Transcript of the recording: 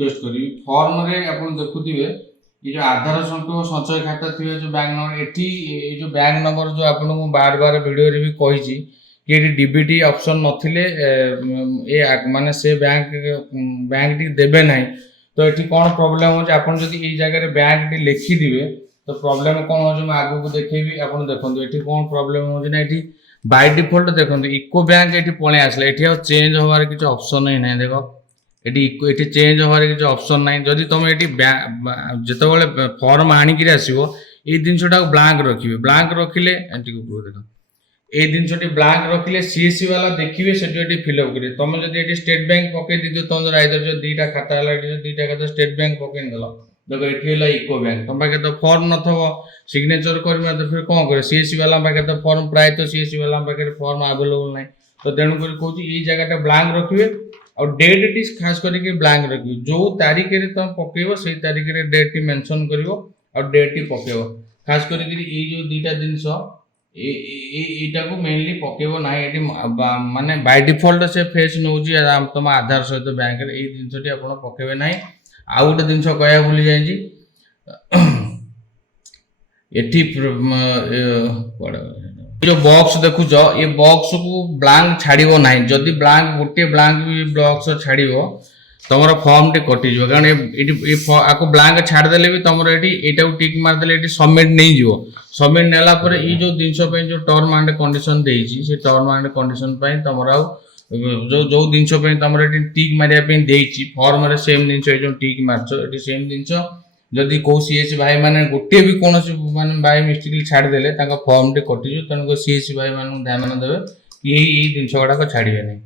Request करी form रे आपण देखुथिबे ये जो आधार संचय खाता थी जो बैंक नंबर एटी ये जो बैंक नंबर जो आपन को बार बार वीडियो रे भी कही कि ये डीबीटी ऑप्शन नथिले ए माने से बैंक टी देबे नाही तो एठी कोन प्रॉब्लम हो आपन जदी ए जगह रे बैंक टी लिखि दिबे तो प्रॉब्लम कोन हो मैं आगु को देखेबी आपन देखंतु एठी कोन प्रॉब्लम हो ना एठी बाय डिफॉल्ट देखंतु इको बैंक एठी पळे आसले एठी आ चेंज होवार किछ ऑप्शन नै नै देखो एटी चेंज होवार किसी ऑप्शन ना जदि तुम ये जिते फॉर्म आणिक आसो ये जिनसा ब्लांक रखिए ब्लांक रखिले देख ये जिनस ब्लांक रखिले सीएससी वाला देखिए से फिलअप करेंगे तुम जब स्टेट बैंक पकई दी तुम आइदर जो दुईटा खाता है दुईटा खाता स्टेट बैंक पकई देल देख ये इको बैंक तुम पाखे तो फॉर्म नथब सिग्नेचर करवा तो फिर कौन कर सीएससी वाला पाखे तो फॉर्म प्राय तो सीएससी वाला पाखे फॉर्म अवेलेबल ना तो तेणुक कौन ये जगह टाइम रखिए और डेट टी खास करके ब्लैंक रखिए जो तारीख रे तुम पकेब से तारीख रे डेट टी मेंशन करिवो और डेट टी पकेब खास करके ये जो दुईटा जिनस एटा को मेनली पकेब ना ये माने बाय डिफॉल्ट से फेस नौची तुम आधार सहित बैंक रे ये जिनसटी आपण पकेबे ना आ गोटे जिनस कहया भूली जाइए एठी जो बॉक्स देखुच ये बॉक्स को ब्लैंक छाड़ो ना जदि ब्लैंक गोटे ब्लैंक भी बॉक्स छाड़ो तुम फॉर्म टी कटिज कारण आपको ब्लैंक छाड़देले भी तुम ये टिक मारदे ये सबमिट नहीं जीव सबमिट नेला ये जो जिनस जो टर्म एंड कंडीशन देती से टर्म एंड कंडीशन तुम जो जो जिनस तुम टिक मारे फॉर्म रे सेम जिन जो टिक मार्च ये सेम जिनस जदि कौ सीएससी भाई मैंने गोटे भी कौन माने बाय मिस्टेकली छाड़देले फॉर्म टी कटिज तेणुक सीएससी भाई मान ध्यान देवे कि यही जिनस गुड़ाक छाड़े नहीं।